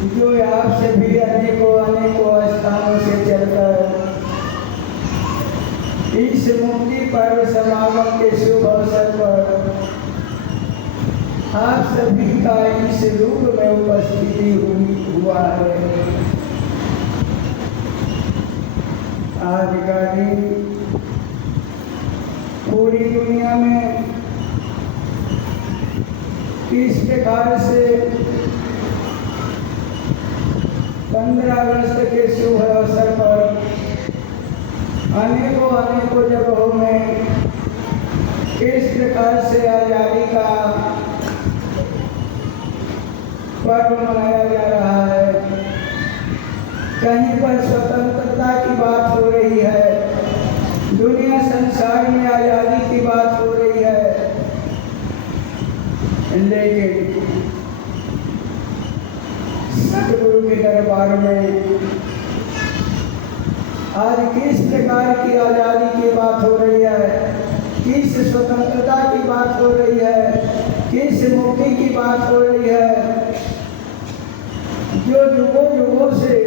जो आपसे भी अनेकों स्थानों से चलकर इस मुक्ति पर्व समागम के शुभ अवसर पर आप सभी का इस रूप में उपस्थिति हुआ है। आज का दिन पूरी दुनिया में इस प्रकार से 15 अगस्त के शुभ अवसर पर अनेकों जगहों में इस प्रकार से आज़ादी का पर्व मनाया जा रहा है। कहीं पर स्वतंत्रता की बात हो रही है, दुनिया संसार में आज़ादी की बात हो रही है, लेकिन सतगुरु के दरबार में आज किस प्रकार की आज़ादी की बात हो रही है, किस स्वतंत्रता की बात हो रही है, किस मुक्ति की बात हो रही है, जो युगों से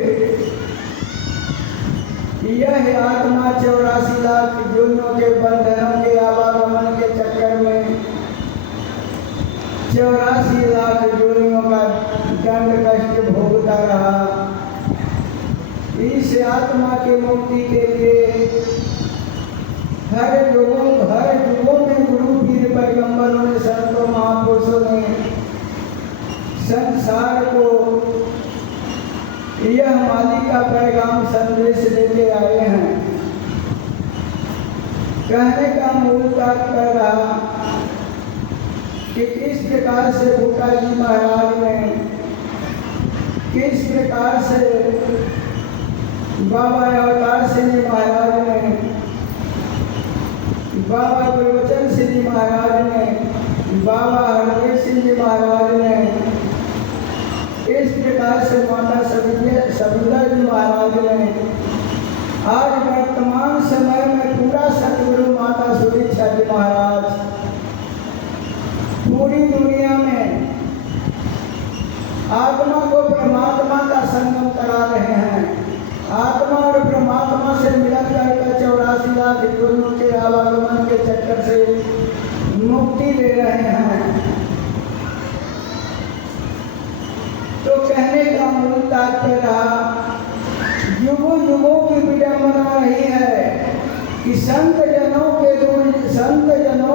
यह आत्मा 84 लाख योनियों के बंधनों के आवागमन के चक्कर में 84 लाख योनियों का दंड कष्ट भोगता रहा। इस आत्मा की मुक्ति के लिए हर युगों में गुरु पीर पैगंबरों ने, संतों महापुरुषों ने संसार को यह मालिक का पैगाम संदेश लेके आए हैं। कहने का मूल तात्पर्य रहा कि किस प्रकार से बूटा जी महाराज ने, किस प्रकार से बाबा अवतार सिंह जी महाराज ने, बाबा गुरबचन सिंह जी महाराज ने, बाबा हरदेव सिंह जी महाराज ने, इस प्रकार से माता सविता जी महाराज ने, आज वर्तमान समय में पूरा सतगुरु माता सुदीक्षा जी महाराज पूरी दुनिया में आत्मा को परमात्मा का संगम करा रहे हैं। आत्मा और परमात्मा से मिलक करके 84 लाख योनियों के आवागमन के चक्कर से मुक्ति दे रहे हैं। तो कहने का मूल तात्पर्य रहा, युगों की विडंबना रही है कि संत जनों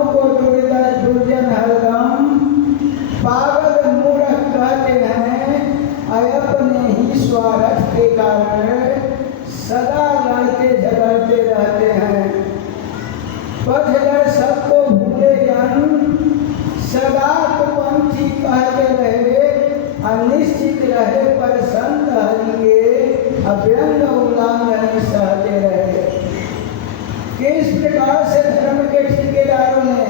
को दुर्जन हरदम पागल मूर्ख कहते हैं, अपने ही स्वार्थ के कारण सदा लड़ते झगड़ते रहते हैं। पथगर सबको भूले जन सदा पंछी कहते रहे, अनिश्चित रहे पर संत हरि के अभ्यंग उल्लंघन सहते रहे। किस प्रकार से धर्म के ठेकेदारों ने,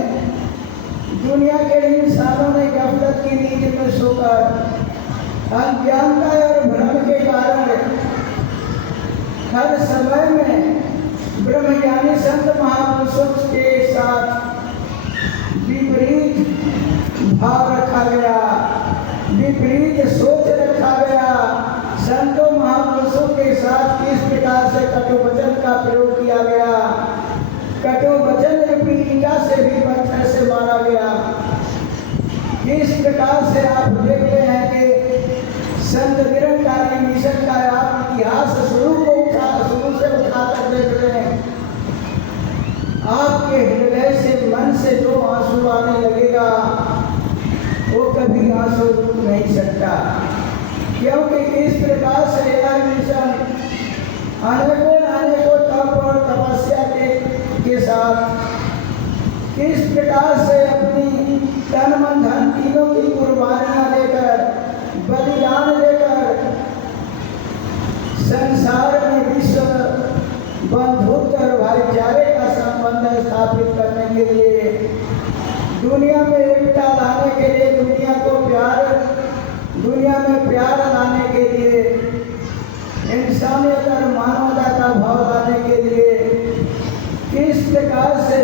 दुनिया के इंसानों ने गफलत की नींद में सोकर अज्ञानता और भ्रम के कारण हर समय में ब्रह्मज्ञानी संत महापुरुषों के साथ विपरीत भाव रखा गया, विपरीत सोच रखा गया। संतों महापुरुषों के साथ किस प्रकार से कटुवचन का प्रयोग किया गया, कटुवचन रूपी ईंटा से भी पत्थर से मारा गया। किस प्रकार से आप देखते हैं कि संत निरंकारी मिशन का आप इतिहास शुरू से उठाकर देख रहे हैं। आपके हृदय से, मन से जो आंसू आने लगेगा वो कभी आंसू रुक नहीं सकता, क्योंकि इस प्रकार से यह मिशन अनेकों तप और तपस्या के साथ किस प्रकार से अपनी तन मन धन तीनों की कुर्बानियां देकर, बलिदान देकर संसार में विश्व बंधुत्व और भाईचारे का संबंध स्थापित करने के लिए, दुनिया में एकता लाने के लिए, दुनिया में प्यार लाने के लिए, इंसानियत और मानवता का भाव लाने के लिए किस प्रकार से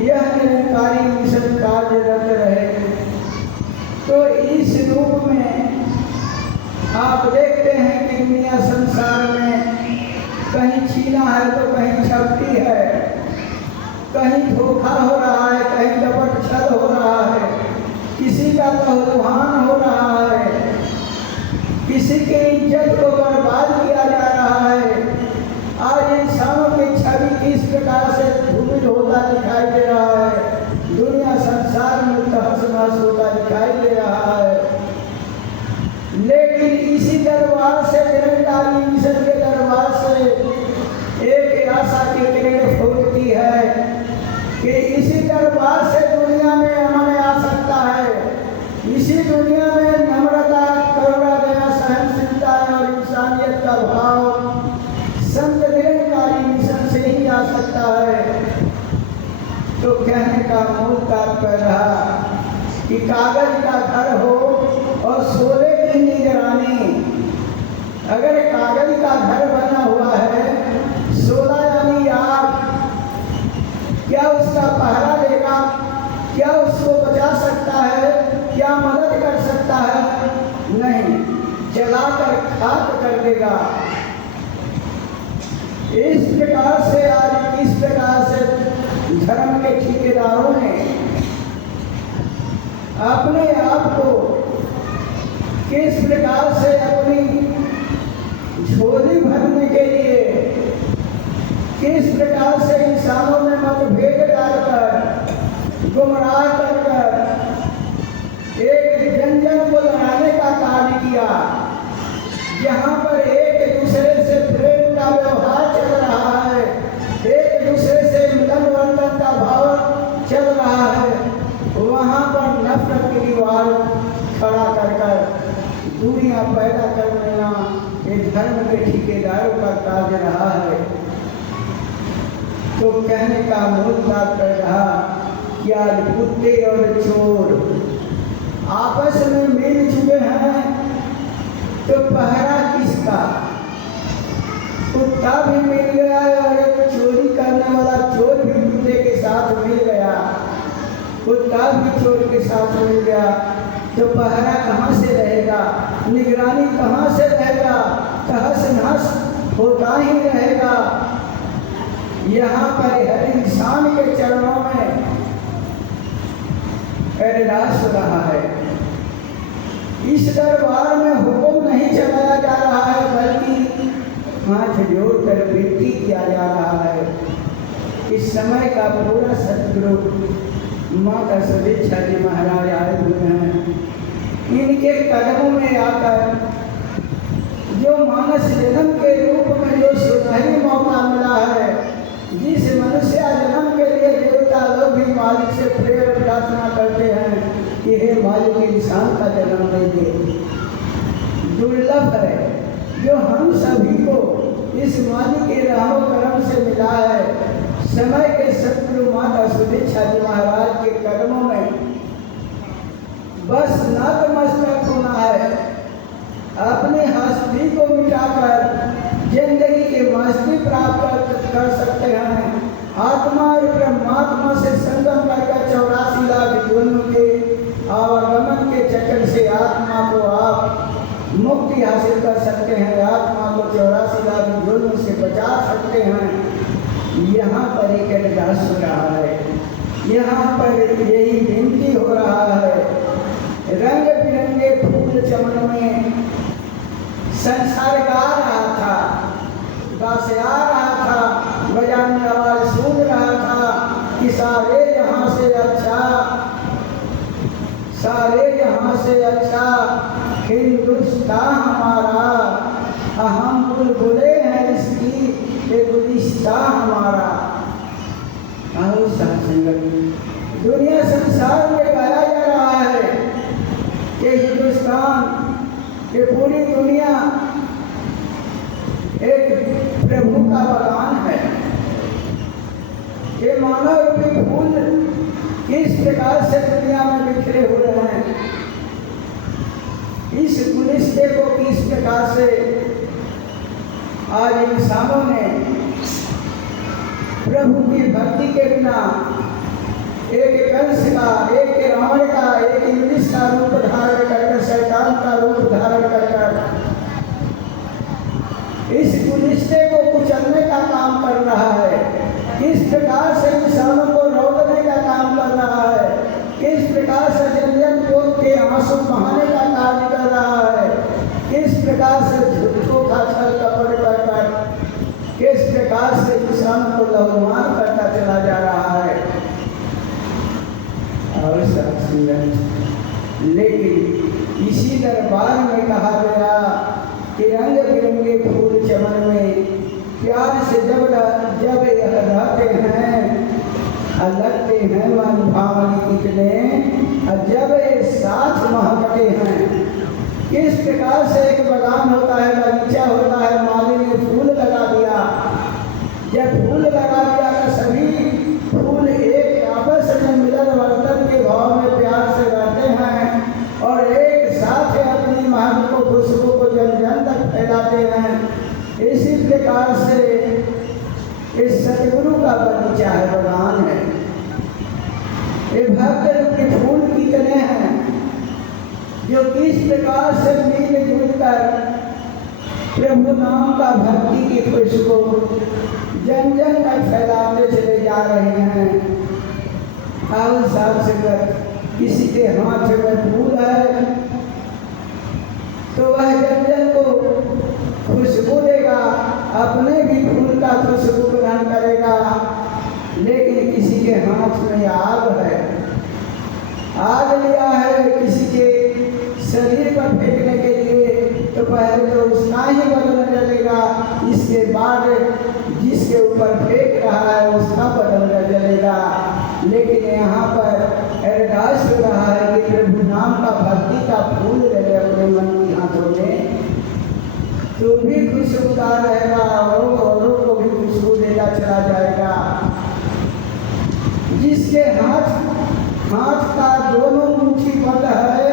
यह निरंकारी मिशन कार्यरत रहे। तो इस रूप में आप देखते हैं कि दुनिया संसार में कहीं छीना है तो कहीं छपटी है, कहीं धोखा हो रहा है, कहीं कपट छल हो रहा है, किसी का तौहान हो रहा है, किसी की इज्जत को बर्बाद किया जा रहा है। आज इंसानों की छवि किस प्रकार से धूमिल होता दिखाई दे रहा है, दुनिया संसार में तहस नहस होता दिखाई दे रहा है। लेकिन इसी दरबार से, निरंकारी मिशन के दरबार से एक आशा की किरण फूटती है कि इसी दरबार से दुनिया में अमन आ सकता है। इसी दुनिया में नम्रता, करुणा, दया, सहनशीलता और इंसानियत का भाव संत निरंकारी मिशन से ही आ सकता है। तो कहने का मूल तात्पर्य रहा कि कागज का घर हो और सोने की निगरानी। अगर कागज का घर बना हुआ है, सोना यानी आग, क्या उसका पहरा देगा? क्या उसको बचा सकता है? क्या मदद कर सकता है? नहीं, जलाकर खाक कर देगा। इस प्रकार से आज किस प्रकार से धर्म के ठेकेदारों ने अपने आप को किस प्रकार से अपनी झोली भरने के लिए किस प्रकार से इंसानों में मतभेद डालकर, गुमराह कर एक जन जन को लड़ाने का कार्य किया। जहाँ पर एक दूसरे से प्रेम का व्यवहार चल रहा है, एक दूसरे से मिलन वर्तन का भाव चल रहा है, वहाँ पर नफरत की दीवार खड़ा कर दूरियां पैदा कर लेना एक धर्म के ठेकेदारों का कार्य रहा है। तो कहने का मूल तात्पर्य रहा कि आज कुत्ते और चोर आपस में मिल चुके हैं, तो पहरा किसका? कुत्ता भी मिल गया और एक चोरी करने वाला चोर भी कुत्ते के साथ मिल गया, कुत्ता भी चोर के साथ मिल गया। तो पहरा कहाँ से रहेगा? निगरानी कहाँ से रहेगा? तहस नहस होता ही रहेगा। यहाँ पर हर इंसान के चरणों में अरदास हो रहा है। इस दरबार में हुक्म नहीं चलाया जा रहा है, बल्कि हाथ जोड़कर विनती किया जा रहा है। इस समय का पूरा सतगुरु माता सुदीक्षा जी महाराज आए हुए हैं। इनके कदमों में आकर जो मानस जन्म के रूप में जो सुनहरी मौका मिला है, जिस मनुष्य जन्म के लिए देवता लोग भी मालिक से प्रेम प्रार्थना करते हैं कि हे मालिक इंसान का जन्म दे दे, दुर्लभ है जो हम सभी को इस मालिक के राह करम से मिला है। समय के सतगुरु माता सुदीक्षा जी महाराज के कदमों में बस नतमस्तक होना है, अपनी हस्ती को मिटाकर जिंदगी की मस्ती प्राप्त कर सकते हैं। आत्मा और परमात्मा से संगम करके 84 लाख जन्म के आवागमन के चक्कर से आत्मा को आप मुक्ति हासिल कर सकते हैं, आत्मा को 84 लाख जन्म से बचा सकते हैं। यहाँ पर एक अरदास हो रहा है, यहाँ पर यही विनती हो रहा है। रंग बिरंगे फूल चमन में संसार गा रहा था, गासे आ रहा था, बजाने आवाज सुन रहा था कि सारे यहाँ से अच्छा, सारे यहाँ से अच्छा हिंदुस्तान हमारा, हम बुलबुले हैं इसकी ये गुलिस्तान हमारा। दुनिया संसार में गाया जा रहा है कि हिंदुस्तान, ये पूरी दुनिया एक प्रभु का बगान है। ये मानव रूपी फूल किस प्रकार से दुनिया में बिखरे हुए हैं, इस गुलिस्ते को किस प्रकार से आज इंसानों ने प्रभु की भक्ति के बिना एक कंस का, एक रावण का, एक इंग्लिश का रूप धारण कर, शैतान का रूप धारण कर किस प्रकार से इंसानों को रोकने का काम कर रहा है, किस प्रकार से जन को के आंसू बहाने का कार्य कर रहा है, किस प्रकार से झूठों का छल कपट कर किस प्रकार से इंसान को लहूमान करता चला जा रहा है। और लेकिन इसी दरबार में कहा गया कि रंग बिरंगे फूल चमन में प्यार से जब यह रहते हैं लगते हैं मन भावनी कितने जब ये साथ महकते हैं। किस प्रकार से एक बगान होता है, बगीचा होता है, माली ने फूल लगा दिया, जब फूल लगा दिया तो सभी फूल एक आपस में मिलन वर्तन के भाव में प्यार से रहते हैं और एक साथ अपनी महक को खुशबू को जन जन तक फैलाते हैं। इसी प्रकार से इस सतगुरु का बगीचा है, बगान है। ये भक्त रूप के फूल कितने हैं जो किस प्रकार से मिल जुल कर प्रभु नाम का भक्ति की खुशबू जन जन तक फैलाते चले जा रहे हैं। और साथ से किसी के हाथ में फूल है तो वह जन जन को खुशबू देगा, अपने भी फूल का खुशबू ग्रहण करेगा। लेकिन किसी के हाथ में आग है, आग लिया है किसी के शरीर पर फेंकने के लिए तो पहले तो उसका ही बदन जलेगा, इसके बाद जिसके ऊपर फेंक रहा है उसका बदन जलेगा। लेकिन यहाँ पर अरदास हो रहा है कि प्रभु नाम का भक्ति का फूल ले अपने मन की हाथों में, तो भी खुशबूदार रहेगा और औरों को भी खुशबू देगा चला जाएगा। जिसके हाथ का दोनों मुट्ठी बंद है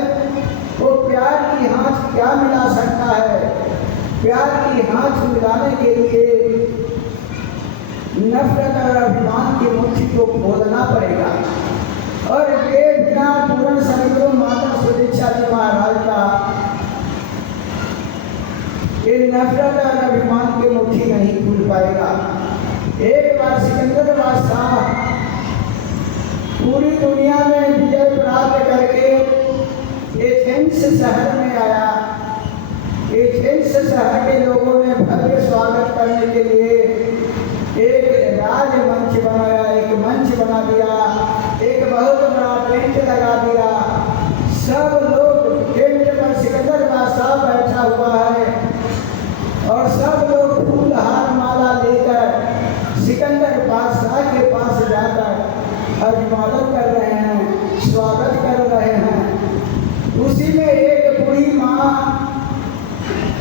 वो प्यार की हाथ क्या मिला सकता है। प्यार की हाथ मिलाने के लिए नफरत और अभिमान की मुट्ठी को खोलना पड़ेगा। और ये बिना पूर्ण सदगुरु माता सुदीक्षा जी महाराज का ये नफरत और अभिमान की मुट्ठी नहीं खुल पाएगा। एक बार सिकंदर बादशाह पूरी दुनिया में विजय प्राप्त करके एथेंस शहर में आया। एथेंस शहर के लोगों ने भव्य स्वागत करने के लिए एक राजमंच बनाया, एक मंच बना दिया, एक बहुत बड़ा टेंट लगा दिया। सब लोग टेंट पर सिकंदर बादशाह बैठा हुआ है और सब लोग फूल हार माला लेकर सिकंदर बादशाह के पास जाकर अभिवादन कर रहे हैं, स्वागत कर रहे हैं। उसी में एक बूढ़ी माँ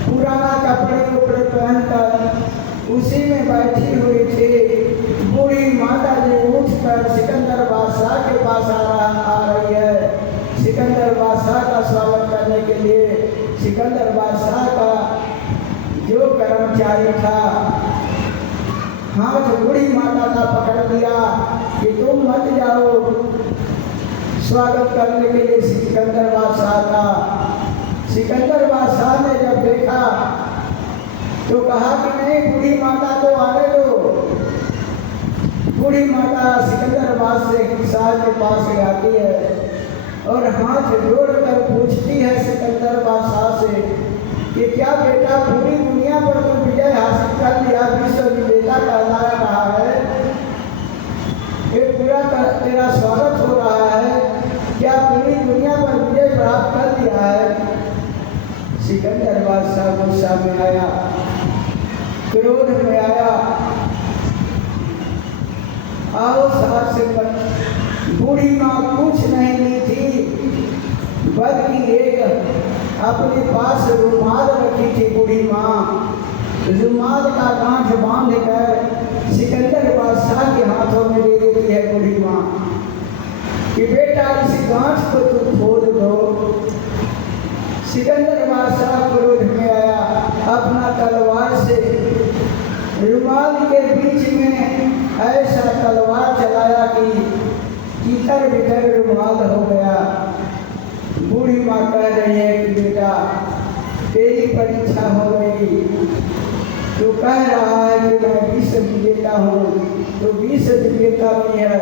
पुराना कपड़े उपड़े पहनकर उसी में बैठी हुई थी। बूढ़ी माता जी उठकर सिकंदर बादशाह के पास आ रही है सिकंदर बादशाह का स्वागत करने के लिए। सिकंदर बादशाह का जो कर्मचारी था हाथ बूढ़ी माता का पकड़ दिया कि तुम मत जाओ स्वागत करने के लिए सिकंदर बादशाह का। सिकंदर बादशाह ने जब देखा तो कहा कि नहीं, बूढ़ी माता को आने दो। बूढ़ी माता सिकंदर बादशाह के पास आती है और हाथ जोड़कर पूछती है सिकंदर बादशाह से कि क्या बेटा पूरी दुनिया पर तुम विजय हासिल कर लिया, विश्व विजेता कहला रहा है, ये पूरा तेरा स्वागत हो रहा है, क्या पूरी दुनिया पर विजय प्राप्त कर लिया है। सिकंदर बादशाह गुस्सा में आया, क्रोध में आया। आओ साथ से बूढ़ी माँ कुछ नहीं ली थी बल्कि एक अपने पास रुमाल रखी थी। बूढ़ी माँ रुमाल का गांठ बांध कर सिकंदर बादशाह के हाथों में दे देती है बूढ़ी माँ कि बेटा इस गांठ को तुम खोल दो। सिकंदर बादशाह क्रोध में आया, अपना तलवार से रुमाल के बीच में ऐसा तलवार चलाया कि इधर बिधर रुमाल हो गया। बूढ़ी माँ कह रही है कि बेटा तेरी परीक्षा हो गई, तो कह रहा है कि मैं विश्व विश्व विजेता हूँ, तो विश्व विजेता नहीं है,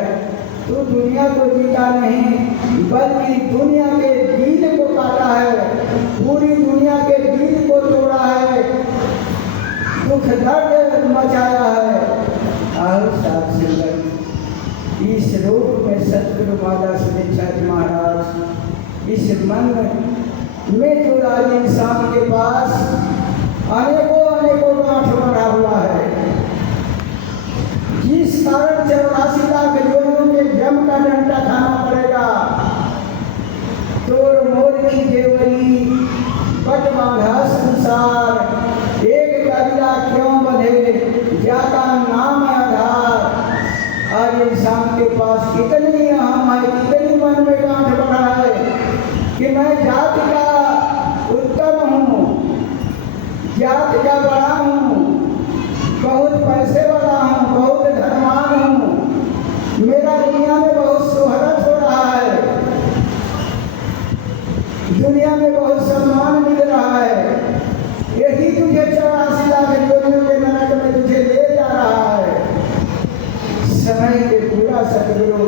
तू दुनिया को जीता नहीं बल्कि दुनिया के दिल को काटा है, पूरी दुनिया के दिल को तोड़ा है, दुख दर्द मचाया है। और साथ संगत इस रूप में सतगुरु माता सुदीक्षा जी महाराज इस मन में जो आज इंसान के पास अनेकों गांठ बना हुआ है, जिस कारण 84 लाख योनियों के जम का डंडा खाना पड़ेगा। तोड़ मोड़ की देवरी बट बांधा संसार, एक कबीला क्यों बंधे जाता नाम आधार। आज इंसान के पास कितनी अहम है, कितनी मन में गांठ बना है कि मैं जाति का उत्तम हूँ, जाति का बड़ा हूँ, बहुत पैसे वाला हूँ, बहुत धनवान हूँ, मेरा दुनिया में बहुत शोहरत हो रहा है, दुनिया में बहुत सम्मान मिल रहा है, यही तुझे 84 लाख योनियों के नरक में तुझे ले जा रहा है। समय के पूरा सतगुरु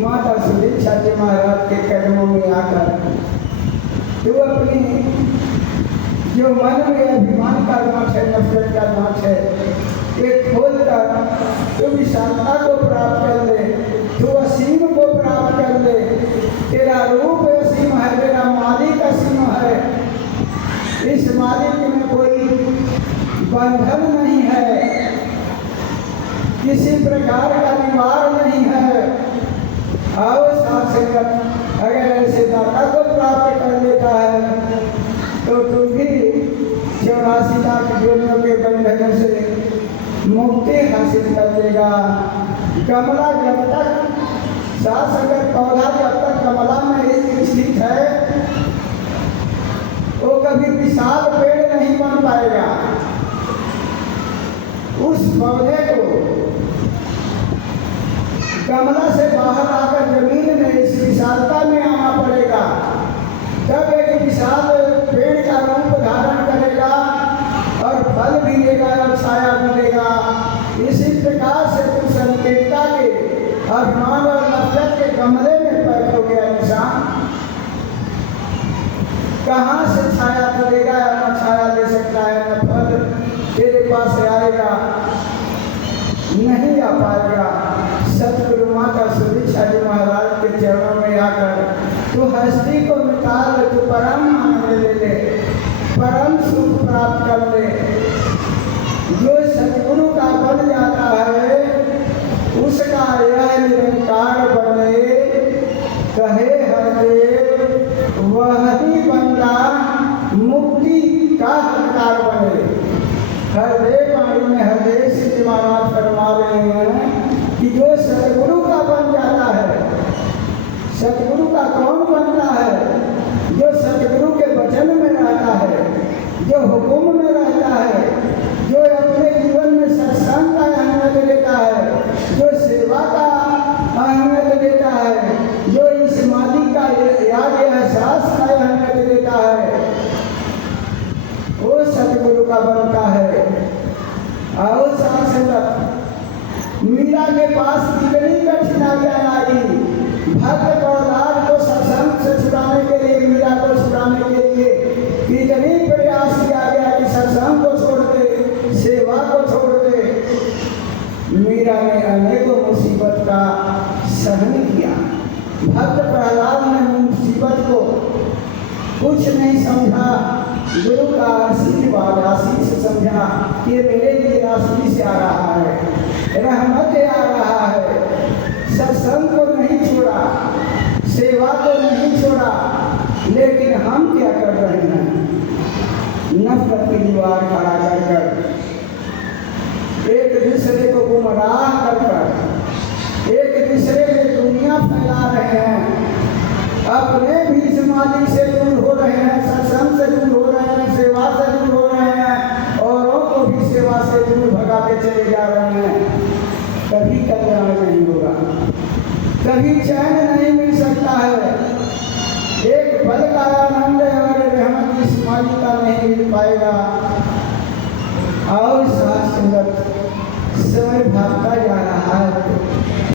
माता सुदीक्षा जी महाराज के कदमों में आकर तू अपनी जो मन में अभिमान का गांठ है, नफरत का गांठ है, एक खोल कर तू विशालता को प्राप्त कर ले, तू असीम को प्राप्त कर ले। तेरा रूप असीम है, तेरा मालिक असीम है, इस मालिक में कोई बंधन नहीं है, किसी प्रकार का निवार नहीं है। और साथ संगत अगर ऐसे दाता को प्राप्त कर लेता है तो तू भी 84 लाख योनियों के बंधन से मुक्ति हासिल कर लेगा। कमला जब तक साथ संगत पौधा जब तक कमला में स्थित है वो कभी विशाल पेड़ नहीं बन पाएगा। उस पौधे को कमला से बाहर आकर जमीन में इस विशालता में आना पड़ेगा, तब एक विशाल पेड़ का रूप धारण करेगा और फल भी देगा और छाया भी देगा। इसी प्रकार से तू संकीर्णता के अभिमान और नफरत के गमले में पैदा हो गया इंसान, कहाँ से छाया तो देगा या न छाया दे सकता है, न फल तेरे पास से आएगा, नहीं आ पाएगा। सतगुरु माता सुदीक्षा जी महाराज के चरणों में आकर तू हस्ती को निकाल, तू परम आनंद ले ले, परम सुख प्राप्त कर ले। जो सतगुरु का बन जाता है उसका यह निरंकार बने, कहे हरदेव वही बंदा मुक्ति का हकदार बने। हरदेव वाणी में हरदेव सिंह महाराज फरमा रहे हैं कि जो सतगुरु का बन जाता है, सतगुरु का कौन बनता है? जो सतगुरु के वचन में रहता है, जो हुक्म में रहता है, जो अपने जीवन में सत्संग का अहमियत देता है, जो सेवा का अहमियत देता है, जो इस मालिक का याद एहसास का अहमियत देता है, वो सतगुरु का बनता है। और साथ संगत मीरा के पास कितनी कठिनाइयां आई, भक्त प्रहलाद को सत्संग से छुड़ाने के लिए, मीरा को छुड़ाने के लिए कितनी प्रयास किया गया कि सत्संग को छोड़ दे, सेवा को छोड़ दे। मीरा ने अनेकों मुसीबत का सहन किया, भक्त प्रहलाद ने मुसीबत को कुछ नहीं समझा, गुरु का आशीर्वाद आशीष समझा कि ये मेरे लिए आशीष आ रहा है, रहमत आ रहा है। सत्संग को नहीं छोड़ा, सेवा को नहीं छोड़ा, लेकिन हम क्या कर रहे हैं? नफरत की दीवार खड़ा कर कर, एक दूसरे को गुमराह कर कर, एक दूसरे में दुनिया फैला रहे हैं, अपने भी इस मालिक से दूर हो रहे हैं, सत्संग से दूर हो रहे हैं, सेवा से दूर हो रहे हैं, औरों को भी सेवा से दूर भगाते चले जा रहे हैं। कभी कल्याण नहीं होगा, कभी चैन नहीं मिल सकता है। एक पल का आनंद और रहमत इस मालिक का नहीं मिल पाएगा। और साथ संगत समय भागता जा रहा है।